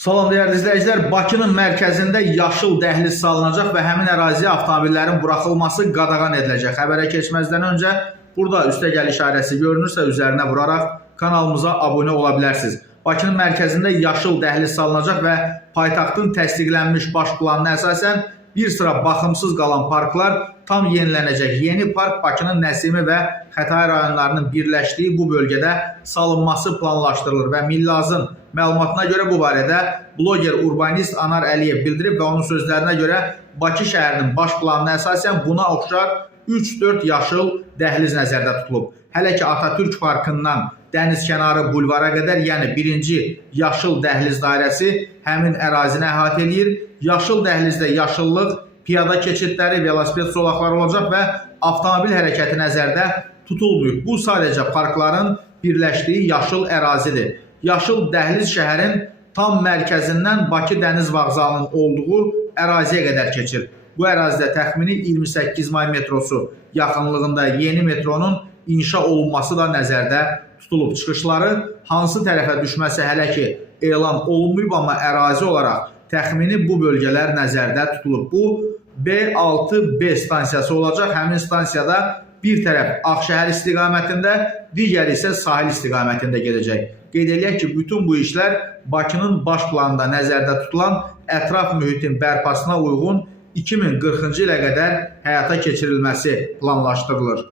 Salam değerli izləyicilər, Bakının mərkəzində yaşıl dəhliz salınacaq və həmin əraziyə avtomobillərin buraxılması qadağan ediləcək. Xəbərə keçməzdən öncə burada üstəgəl işarəsi görünürsə üzərinə vuraraq kanalımıza abunə ola bilərsiniz. Bakının mərkəzində yaşıl dəhliz salınacaq və paytaxtın təsdiqlənmiş baş planına əsasən bir sıra baxımsız qalan parklar tam yenilənəcək. Yeni park Bakının Nəsimi və Xətai rayonlarının birləşdiyi bu bölgədə salınması planlaşdırılır və Millazın məlumatına görə bu barədə bloger urbanist Anar Əliyev bildirib və onun sözlərinə görə Bakı şəhərinin baş planına əsasən buna oxşar 3-4 yaşıl dəhliz nəzərdə tutulub. Hələ ki Atatürk Parkından dənizkənarı bulvara qədər, yəni birinci yaşıl dəhliz dairəsi həmin ərazini əhatə edir. Yaşıl dəhlizdə yaşıllıq, piyada keçidləri, velosiped zolaqları olacaq və avtomobil hərəkəti nəzərdə tutulmuyub. Bu sadəcə parkların birləşdiyi yaşıl ərazidir. Yaşıl dəhliz şəhərin tam mərkəzindən Bakı Dəniz Vağzalının olduğu əraziyə qədər keçir. Bu ərazidə təxmini 28 may metrosu yaxınlığında yeni metronun inşa olunması da nəzərdə tutulub. Çıxışları hansı tərəfə düşməsi hələ ki elan olunmayıb, amma ərazi olaraq təxmini bu bölgələr nəzərdə tutulub. Bu B6B stansiyası olacaq. Həmin stansiyada bir tərəf Ağşəhər istiqamətində, digəri isə sahil istiqamətində gedəcək. Qeyd edək ki, bütün bu işlər Bakının baş planında nəzərdə tutulan ətraf mühitin bərpasına uyğun 2040-cı ilə qədər həyata keçirilməsi planlaşdırılır.